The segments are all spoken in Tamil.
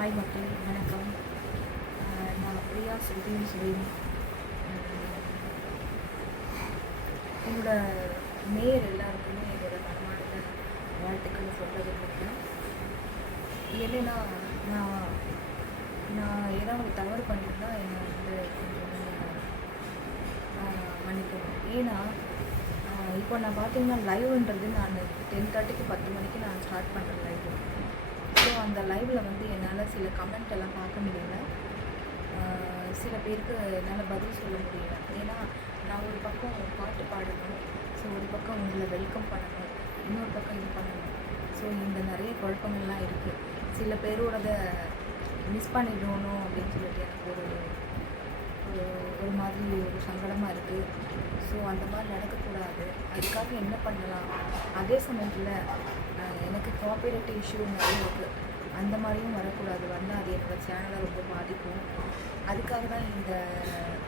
ஹாய் மக்கள், வணக்கம். நான் பிரியா சுருதின்னு சொல்லி என்னோட நேயர் எல்லாருக்குமே என்னோட மனமார்ந்த வாழ்த்துக்கள் சொல்ல விரும்புகிறேன். என்னென்னா, நான் நான் ஏதாவது தவறு பண்ணியிருந்தா என்னை வந்து கொஞ்சம் மன்னிக்கணும். ஏன்னா இப்போ நான் பார்த்தீங்கன்னா லைவ்ன்றது நான் 10:30க்கு 10 மணிக்கு நான் ஸ்டார்ட் பண்ணுறேன் லைவ். ஸோ அந்த லைவில் வந்து என்னால் சில கமெண்ட் எல்லாம் பார்க்க முடியல. சில பேருக்கு என்னால் பதில் சொல்ல முடியல. ஏன்னா நான் ஒரு பக்கம் பாட்டு பாடணும், ஸோ ஒரு பக்கம் உங்களை வெல்கம் பண்ணணும், இன்னொரு பக்கம் இது பண்ணணும். ஸோ இந்த நிறைய குழப்பங்கள்லாம் இருக்குது. சில பேரோட மிஸ் பண்ணிடணும் அப்படின்னு சொல்லிட்டு எனக்கு ஒரு மாதிரி ஒரு சங்கடமாக இருக்குது. ஸோ அந்த மாதிரி நடக்கக்கூடாது. அதுக்காக என்ன பண்ணலாம்? அதே சமயத்தில் எனக்கு காப்பிரைட் இஷ்யூ நிறைய இருக்குது. அந்த மாதிரியும் வரக்கூடாது. வந்தால் அது என்னோடய சேனலை ரொம்ப பாதிக்கும். அதுக்காக தான் இந்த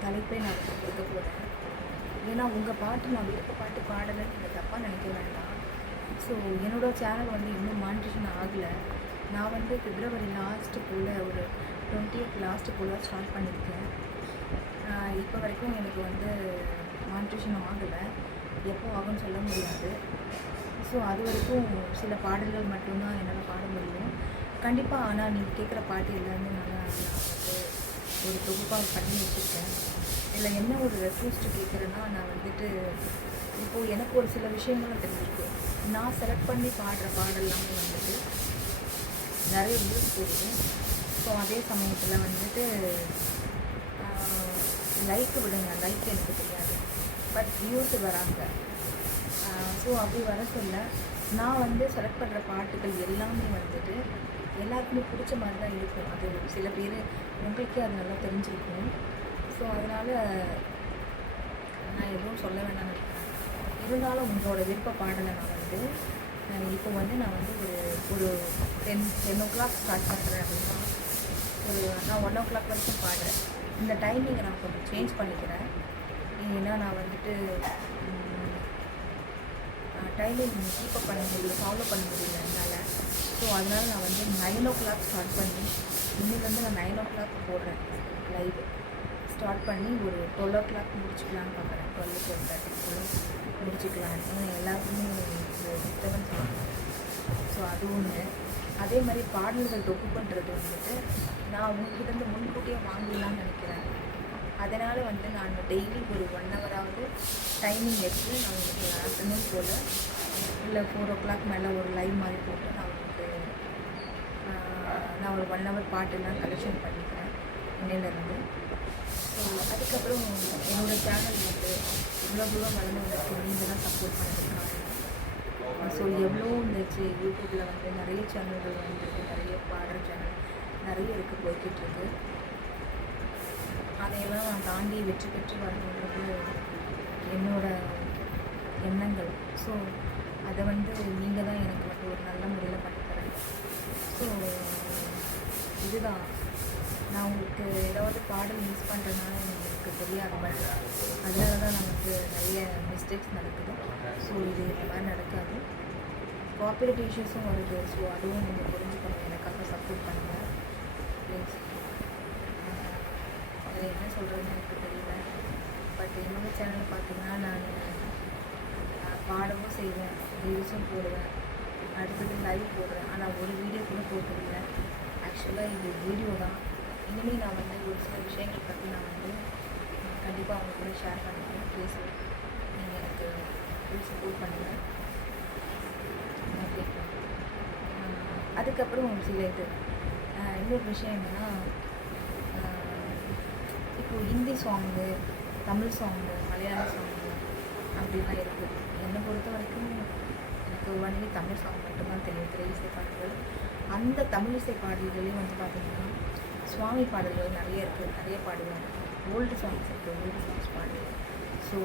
தலைப்பை நான் கொடுக்க போகிறேன். ஏன்னா உங்கள் பாட்டு நான் விருப்ப பாட்டு பாடலைன்னு நீங்கள் தப்பாக நினைக்க வேண்டாம். ஸோ என்னோடய சேனல் வந்து இன்னும் மானிட்டேஷன் ஆகலை. நான் வந்து பிப்ரவரி லாஸ்ட்டு போல் ஒரு 20th லாஸ்ட்டு போல் ஸ்டார்ட் பண்ணியிருக்கேன். இப்போ வரைக்கும் எனக்கு வந்து மானிட்டேஷன் ஆகலை. எப்போ ஆகும்னு சொல்ல முடியாது. ஸோ அது வரைக்கும் சில பாடல்கள் மட்டும்தான் என்னால் பாட முடியும் கண்டிப்பாக. ஆனால் நீங்கள் கேட்குற பாட்டு எல்லாமே நான் வந்து ஒரு தொகுப்பாக பண்ணி வச்சுருக்கேன். இதில் என்ன ஒரு ரெக்வெஸ்ட்டு கேட்குறேன்னா, நான் வந்துட்டு இப்போது எனக்கு ஒரு சில விஷயங்களும் தெரிஞ்சிருக்கு. நான் செலக்ட் பண்ணி பாடுற பாடல்லாமே வந்துட்டு நிறைய வியூஸ் போகுது. ஸோ அதே சமயத்தில் வந்துட்டு லைக் விடுங்க, லைக் எனக்கு தெரியாது, பட் வியூஸ் வராங்க. ஸோ அப்படி வர சொல்ல நான் வந்து செலக்ட் பண்ணுற பாட்டுகள் எல்லாமே வந்துட்டு எல்லாருக்குமே பிடிச்ச மாதிரி தான் இருக்கும். அது சில பேர் உங்களுக்கே அது நல்லா தெரிஞ்சிருக்கும். ஸோ அதனால் நான் எதுவும் சொல்ல வேண்டாம்னு நினைக்கிறேன். இருந்தாலும் உங்களோட விருப்ப பாடலை நான் வந்து இப்போ வந்து நான் வந்து ஒரு 10 o'clock ஸ்டார்ட் பண்ணுறேன் அப்படின்னா நான் 1 o'clock வரைக்கும் பாடுறேன். இந்த டைமிங்கை நான் கொஞ்சம் சேஞ்ச் பண்ணிக்கிறேன். ஏன்னா நான் வந்துட்டு டைமிங் கீப்பப் பண்ண முடியல, ஃபாலோ பண்ண முடியல என்னால். ஸோ அதனால் நான் வந்து 9 o'clock ஸ்டார்ட் பண்ணி இன்றைக்கி வந்து நான் 9 o'clock போடுறேன் லைவ். ஸ்டார்ட் பண்ணி ஒரு 12 o'clock முடிச்சுக்கலான்னு பார்க்குறேன். 12-12:30 முடிச்சுக்கலான்னு எல்லாருக்குமே டிஸ்டர்பன்ஸ் பண்ணுறேன். ஸோ அது ஒன்று. அதே மாதிரி பாடல்கள் தொகுப்புன்றது வந்துட்டு நான் உங்கள்கிட்ட முன்கூட்டியே வாங்கலான்னு நினைக்கிறேன். அதனால் வந்து நான் டெய்லி ஒரு 1 ஹவராவது டைமிங் எடுத்து நான் உங்களுக்கு ஆஃப்டர்நூன் போல் இல்லை 4 o'clock மேலே ஒரு லைவ் மாதிரி போட்டு நான் ஒரு 1 hour பாட்டெல்லாம் கலெக்ஷன் பண்ணிக்கிறேன் இன்னையிலேருந்து. ஸோ அதுக்கப்புறம் என்னோடய சேனல் வந்து இவ்வளோ தூரம் வளர்ந்து வந்திருக்கு. நீங்கள் தான் சப்போர்ட் பண்ணியிருக்காங்க. ஸோ எவ்வளோ இருந்துச்சு யூடியூப்பில் வந்து நிறைய சேனல்கள் வந்துருக்கு, நிறைய பாடுற சேனல் நிறைய இருக்குது, போய்கிட்டுருக்கு. அதையெல்லாம் நான் தாண்டி வெற்றி பெற்று வரணுன்றது என்னோடய எண்ணங்கள். ஸோ அதை வந்து நீங்கள் தான் எனக்கு வந்து ஒரு நல்ல முறையில் பண்ணித்தரேன். ஸோ இதுதான் நான் உங்களுக்கு ஏதாவது பாடல் மிஸ் பண்ணுறதுனால எனக்கு தெரியாது, பட் அதனால தான் நமக்கு நிறைய மிஸ்டேக்ஸ் நடக்குது. ஸோ இது இந்த மாதிரி நடக்காது. காப்பிரைட் இஷ்யூஸும் வருது. ஸோ அதுவும் நீங்கள் புரிஞ்சுக்கணும். எனக்காக சப்போர்ட் பண்ணுங்கள் ப்ளீஸ். அதில் என்ன சொல்கிறதுன்னு எனக்கு தெரியல. பட் என்னோடய சேனலில் பார்த்தீங்கன்னா நான் பாடவும் செய்வேன், ரீல்ஸும் போடுவேன், அடுத்தது லைவ் போடுறேன். ஆனால் ஒரு வீடியோ கூட போட்டதில்லை. ஆக்சுவலாக இது வீடியோ தான். இனிமேல் நான் வந்து ஒரு சில விஷயங்கள் பற்றி நான் வந்து கண்டிப்பாக அவங்க கூட ஷேர் பண்ணிக்கிறேன். ப்ளீஸ் நீங்கள் எனக்கு ஃபுல் சப்போர்ட் பண்ணுங்கள். ஓகே. அதுக்கப்புறம் சில இன்னொரு விஷயம் என்னென்னா, இப்போது ஹிந்தி சாங்கு, தமிழ் சாங்கு, மலையாள சாங்கு அப்படிலாம் இருக்குது. என்னை பொறுத்த வரைக்கும் எனக்கு ஒன்லி தமிழ் சாங் மட்டும்தான் தெரியும், திரை இசை பாடல்கள். அந்த தமிழ் இசை பாடல்களே வந்து பார்த்திங்கன்னா சுவாமி பாடல்கள் நிறைய இருக்குது, நிறைய பாடுவாங்க. ஓல்டு சாங்ஸ் இருக்குது, ஓல்டு சாங்ஸ் பாடுவேன். ஸோ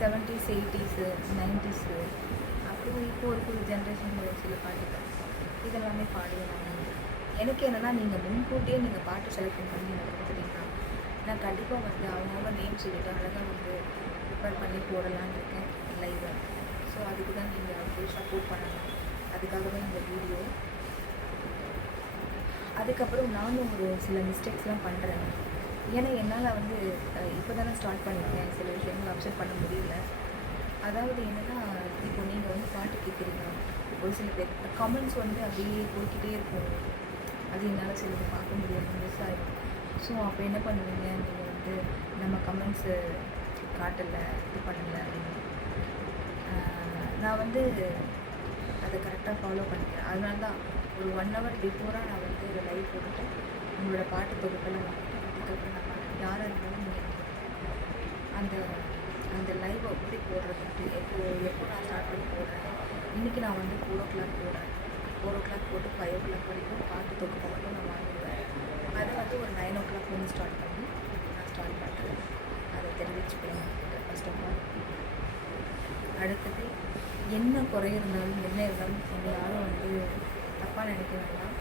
70s 80s 90s அப்புறம் இப்போ ஒரு ஜென்ரேஷன் சில பாட்டுகள் இதெல்லாமே பாடுவேன். எனக்கு என்னென்னா, நீங்கள் முன்கூட்டியே நீங்கள் பாட்டு செலக்ட் பண்ணி எனக்கு கொடுத்துட்டீங்கன்னா நான் கண்டிப்பாக வந்து அவங்கவுங்க நேம் சொல்லிவிட்டு அழகாக வந்து ப்ரிப்பேர் பண்ணி போடலான்னு இருக்கேன் லைவ். ஸோ அதுக்கு தான் நீங்கள் ஃபுல் சப்போர்ட் பண்ணணும். அதுக்காக தான் இந்த வீடியோ. அதுக்கப்புறம் நானும் ஒரு சில மிஸ்டேக்ஸ்லாம் பண்ணுறேன். ஏன்னா என்னால் வந்து இப்போ தானே ஸ்டார்ட் பண்ணியிருக்கேன், சில விஷயங்கள் அப்செட் பண்ண முடியல. அதாவது என்னென்னா, இப்போ நீங்கள் வந்து பாட்டு கேட்குறீங்க, ஒரு சில பேர் கமெண்ட்ஸ் வந்து அப்படியே போய்கிட்டே இருக்கும். அது என்னால் சிலது பார்க்க முடியாது, மிஸ் ஆகிடும். ஸோ அப்போ என்ன பண்ணுவீங்க, நீங்கள் வந்து நம்ம கமெண்ட்ஸு காட்டலை, இது பண்ணலை அப்படின்னு. நான் வந்து அதை கரெக்டாக ஃபாலோ பண்ணிக்கிறேன். அதனால தான் ஒரு 1 hour பிஃபோராக நான் வந்து ஒரு லைவ் போட்டுட்டு உங்களோட பாட்டு தொகுப்பெல்லாம் வந்துட்டு அதுக்கப்புறம் நான் பாட்டு யாராக இருந்தாலும் நீங்கள் அந்த அந்த லைவை எப்படி போடுறதுக்கு எப்போ நான் ஸ்டார்ட் பண்ணி போடுறேன். இன்றைக்கி நான் வந்து 4 o'clock போடுறேன். 4 o'clock போட்டு 5 o'clock வரைக்கும் பாட்டு தொகுப்பை மட்டும் நான் வாங்கிடுவேன். அதை வந்து ஒரு 9 o'clock வந்து ஸ்டார்ட் பண்ணி நான் ஸ்டார்ட் பண்ணுறேன். அதை தெரிவிச்சுக்கிறேன் ஃபர்ஸ்ட் ஆஃப் ஆல். அடுத்தது என்ன குறை இருந்தாலும் என்ன இருந்தாலும் நீங்கள் யாரும் வந்து தப்பாக நினைக்க வேண்டாம்.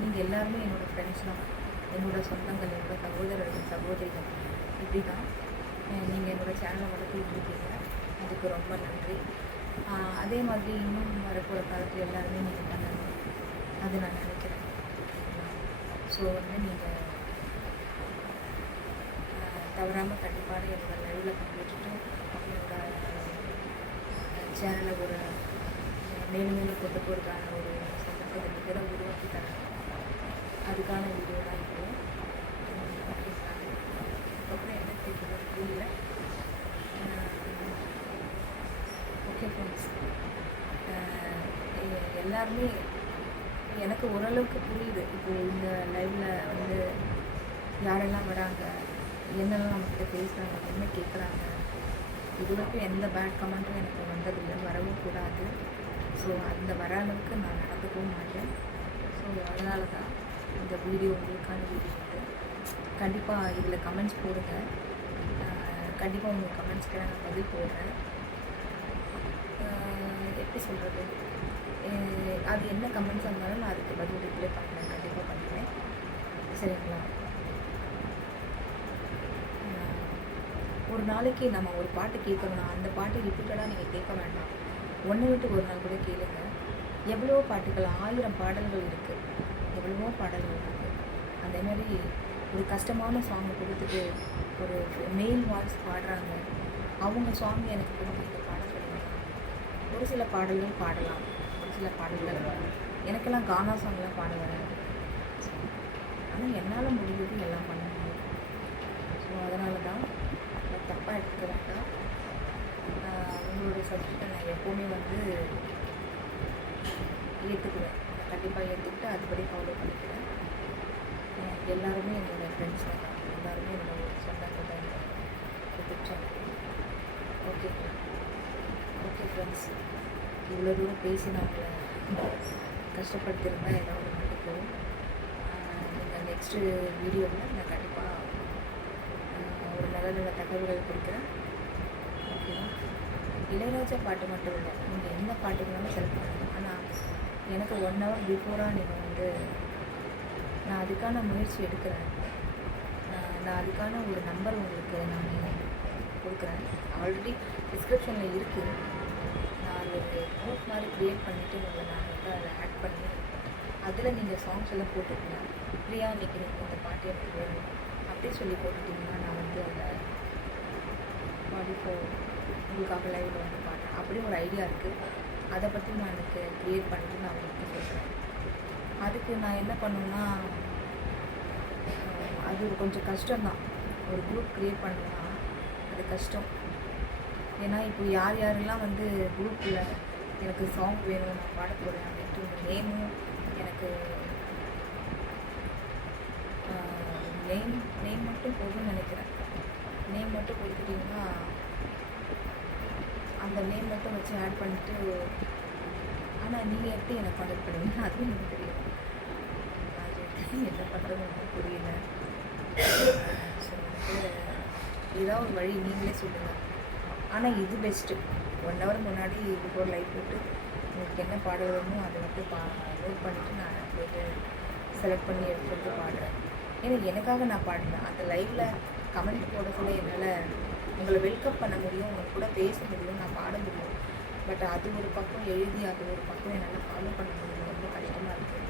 நீங்கள் எல்லாருமே என்னோடய ஃப்ரெண்ட்ஸ் தான், என்னோடய சொந்தங்கள், என்னோடய சகோதரர்கள், சகோதரிகள். இப்படி தான் நீங்கள் என்னோடய சேனலை வளர்த்துக்கிட்டு இருக்கீங்க. அதுக்கு ரொம்ப நன்றி. அதே மாதிரி இன்னும் வரப்போகிற காலத்தில் எல்லாருமே நீங்கள் பண்ணணும், அது நான் நினைக்கிறேன். ஸோ வந்து நீங்கள் தவறாமல் கண்டிப்பாக என்னோடய லைவில் பங்கேற்றுட்டு என்னோடய சேனலை ஒரு மேலும் மேலும் கொண்டு போகிறதுக்கான ஒரு சந்தர்ப்பத்தை நீங்கள் தான் உருவாக்கி தரேன். அதுக்கான வீடியோ தான் இப்போ. அதுக்கப்புறம் என்ன கேட்குறது புரியல. ஓகே ஃப்ரெண்ட்ஸ், எல்லாருமே எனக்கு ஓரளவுக்கு புரியுது. இப்போது இந்த லைவில் வந்து யாரெல்லாம் வராங்க, என்னெல்லாம் நம்மக்கிட்ட பேசுகிறாங்க, என்ன கேட்குறாங்க. இது வரைக்கும் எந்த பேட் கமெண்ட்டும் எனக்கு வந்ததில்லை, வரவும் கூடாது. ஸோ அந்த வர அளவுக்கு நான் நடந்துக்கவும் மாட்டேன். ஸோ அதனால தான் இந்த வீடியோ உங்களுக்கான வீடியோ வந்து கண்டிப்பாக இதில் கமெண்ட்ஸ் போடுங்க. கண்டிப்பாக உங்கள் கமெண்ட்ஸ்க்கு நான் பதில் போடுறேன். எப்படி சொல்கிறது, அது என்ன கமெண்ட்ஸ் இருந்தாலும் நான் அதுக்கு பதில் ரிப்ளை பண்ணுறேன், கண்டிப்பாக பண்ணுறேன். சரிங்களா? ஒரு நாளைக்கு நம்ம ஒரு பாட்டு கேட்கணும்னா அந்த பாட்டு ரிப்பீட்டடாக நீங்கள் கேட்க வேண்டாம். 1 விட்டு 1 நாள் கூட கேளுங்க. எவ்வளோ பாட்டுகள், 1000 பாடல்கள் இருக்குது, எவ்வளவோ பாடல்கள் இருக்குது. அதே மாதிரி ஒரு கஷ்டமான சாங்கை கொடுத்துட்டு ஒரு மெயில் வாய்ஸ் பாடுறாங்க, அவங்க சாங் எனக்கு கொடுத்து இந்த பாட சொல்லுவாங்க. ஒரு சில பாடல்கள் பாடலாம், ஒரு சில பாடல்கள் எனக்கெல்லாம் கானா சாங்லாம் பாட வராது. ஆனால் என்னால் முடிஞ்சது எல்லாம் பண்ண முடியும். ஸோ அதனால தான் தப்பாக எடுத்துக்க வேண்டாம். உங்களுடைய சப்ஜெக்டை நான் எப்போவுமே வந்து ஏற்றுக்குவேன், கண்டிப்பாக ஏற்றுக்கிட்டு அதுபடி ஃபாலோ பண்ணிக்கிறேன். எல்லாருமே என்னோடய ஃப்ரெண்ட்ஸ் தான், எல்லாருமே என்னோட சொந்தங்கள் தான் கொடுத்துட்டேன். ஓகே ஓகே ஃப்ரெண்ட்ஸ், இவ்வளோ தூரம் பேசி நான் உங்களை கஷ்டப்படுத்திருந்தால் ஏதாவது மன்னிக்கவும். நீங்கள் நெக்ஸ்ட்டு வீடியோவில் நான் கண்டிப்பாக ஒரு நல்ல நல்ல தகவல்கள் கொடுக்குறேன். ஓகேவா? இளையராஜா பாட்டு மட்டும் இல்லை, நீங்கள் எந்த பாட்டு வேணாலும் செலக்ட் பண்ணுங்கள். ஆனால் எனக்கு 1 hour பிஃபோராக நீங்கள் வந்து நான் அதுக்கான முயற்சி எடுக்கிறேன். நான் அதுக்கான ஒரு நம்பர் உங்களுக்கு நான் கொடுக்குறேன். ஆல்ரெடி டிஸ்கிரிப்ஷனில் இருக்குது. நான் அது குரூப் மாதிரி க்ரியேட் பண்ணிவிட்டு உங்களை நான் வந்து அதை ஆட் பண்ணி அதில் நீங்கள் சாங்ஸ் எல்லாம் போட்டுக்கங்க. ஃப்ரீயாக இன்றைக்கி நீங்கள் இந்த பாட்டு எனக்கு வேணும் அப்படி சொல்லி போட்டுட்டிங்கன்னா நான் வந்து அதில் பாடிப்போ உங்களுக்காக லைவில் வந்து பாடுறேன். அப்படி ஒரு ஐடியா இருக்குது. அதை பற்றி நான் எனக்கு க்ரியேட் பண்ணிவிட்டு நான் உங்களுக்கு சொல்கிறேன். அதுக்கு நான் என்ன பண்ணுவேன்னா, அது கொஞ்சம் கஷ்டம்தான். ஒரு குரூப் க்ரியேட் பண்ணணுன்னா அது கஷ்டம். ஏன்னா இப்போ யார் யாரெல்லாம் வந்து குரூப்பில் எனக்கு சாங் வேணும், நான் பாட போகிறேன் அப்படின்ட்டு உங்கள் நேமும் எனக்கு நேம் மட்டும் போதும்னு நினைக்கிறேன். நேம் மட்டும் கொடுத்துட்டிங்கன்னா அந்த நேம் மட்டும் வச்சு ஆட் பண்ணிவிட்டு, ஆனால் நீங்கள் எப்படி எனக்கு கான்டெக்ட் பண்ணுவீங்க அதுவும் எனக்கு தெரியும். அது என்ன பண்ணுறதுன்னு புரியல. ஸோ ஏதாவது ஒரு வழி நீங்களே சொல்லுங்கள். ஆனால் இது பெஸ்ட்டு. 1 hour முன்னாடி பிஃபோர் லைவ் போட்டு உங்களுக்கு என்ன பாடல் வேணுமோ அதை மட்டும் நோட் பண்ணிவிட்டு நான் போய்ட்டு செலக்ட் பண்ணி எடுத்துகிட்டு பாடுறேன். ஏன்னா எனக்காக நான் பாடுறேன். அந்த லைவில் கமெண்ட் போட சொல்ல என்னால் உங்களை வெல்கம் பண்ண முடியும், உங்க கூட பேச முடியும், நான் பாட முடியும். பட் அது ஒரு பக்கம் எழுதி அது ஒரு பக்கம் என்னால் ஃபாலோ பண்ண முடியும். ரொம்ப கஷ்டமாக இருக்குது.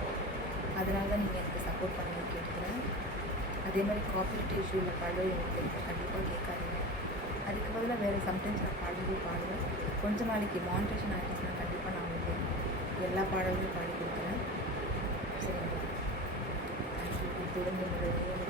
அதனால தான் நீங்கள் எனக்கு சப்போர்ட் பண்ணுங்கன்னு கேட்டுக்கிறேன். அதே மாதிரி காப்பிரைட் இஷ்யூவில் பாடல் எனக்கு கண்டிப்பாக கேட்காதீங்க. அதுக்கு பதிலாக வேறு சம்டைம்ஸ் நான் பாடல்கள் பாடுவேன். கொஞ்ச நாளைக்கு மானிட்டேஷன் ஆகிடுச்சுன்னா கண்டிப்பாக நான் உங்களுக்கு எல்லா பாடல்களும் பாடி கொடுக்குறேன். சரிங்களா? தேங்க்யூ. தொடர்ந்து என்னோட